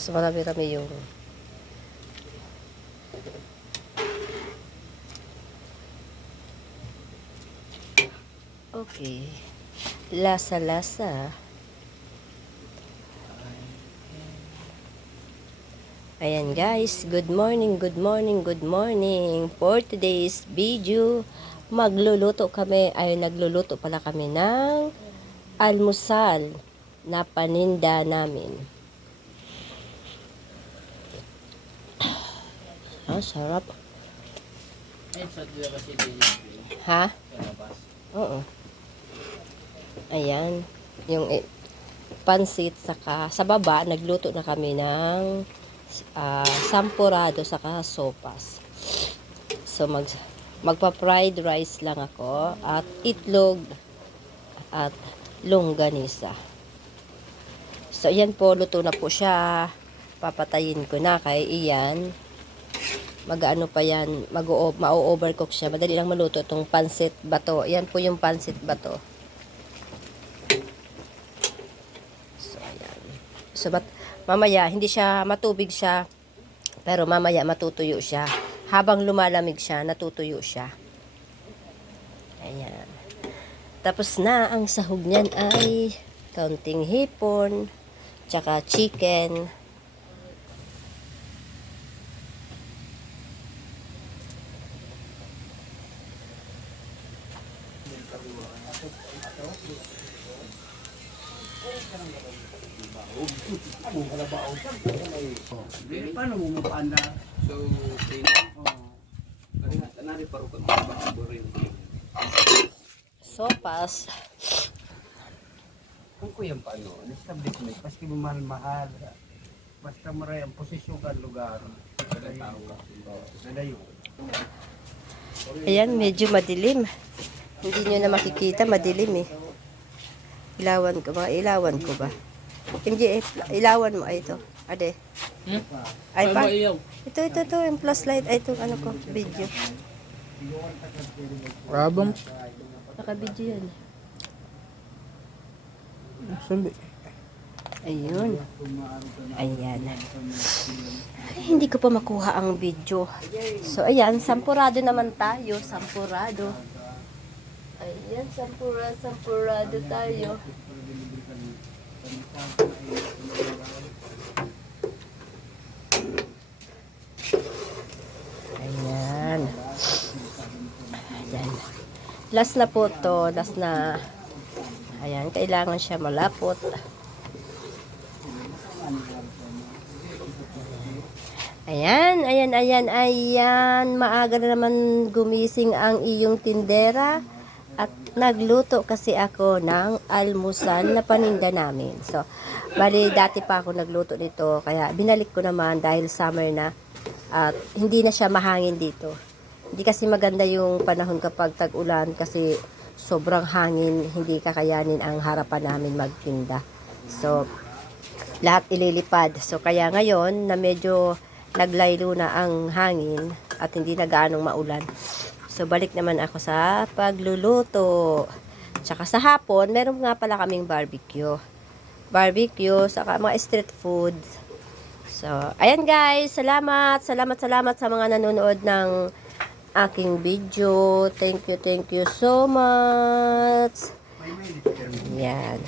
Mas marami-rami yung okay. Lasa-lasa. Ayan guys, good morning, good morning, good morning. For today's video, nagluluto pala kami ng almusal na paninda namin. Sarap. Ha? Oo. Ayan, yung pansit saka sa baba, nagluto na kami ng sampurado saka sopas. So magpa-fried rice lang ako at itlog at longganisa. So ayan po, luto na po siya. Papatayin ko na kay iyan. Mag-ano pa yan, ma-overcook siya. Madali lang maluto itong pansit bato. Ayan po yung pansit bato. So ayan. So mamaya, hindi siya matubig siya, pero mamaya matutuyo siya. Habang lumalamig siya, natutuyo siya. Ayan. Tapos na, ang sahog niyan ay kaunting hipon, tsaka chicken. Paano mo mapanda? So, nari paro ka Sopas. Kung ko yan paano, establish mo, paski mo mahal-mahal. Basta maray ang posisyon ka lugar. Nadayo. Ayan, medyo madilim. Hindi nyo na makikita, madilim eh. Ilawan ko, mga ilawan ko ba? Hindi, ilawan mo, ay ito. Ade. Ay pa. Ito, yung plus light. Ay, ito, ano ko, video. Rabang. Naka-video yan. Sumbi. Ayun. Ayan. Ay, hindi ko pa makuha ang video. So, ayan, sampurado naman tayo. Sampurado. Ayan, sampurado tayo. Ayan. Ayan. Last na po to. Last na. Ayan, kailangan siya malapot. Ayan. Maaga na naman gumising ang iyong tindera. At nagluto kasi ako ng almusal na paninda namin. So, bali dati pa ako nagluto nito. Kaya binalik ko naman dahil summer na. At hindi na siya mahangin dito. Hindi kasi maganda yung panahon kapag tag-ulan kasi sobrang hangin, hindi kakayanin ang harapan namin magtinda. So, lahat ililipad. So, kaya ngayon na medyo naglaylo na ang hangin at hindi na gaanong maulan. So, balik naman ako sa pagluluto. Tsaka sa hapon, meron nga pala kaming barbecue. Barbecue, saka mga street food. So, ayan guys, salamat sa mga nanonood ng aking video. Thank you so much. Yan.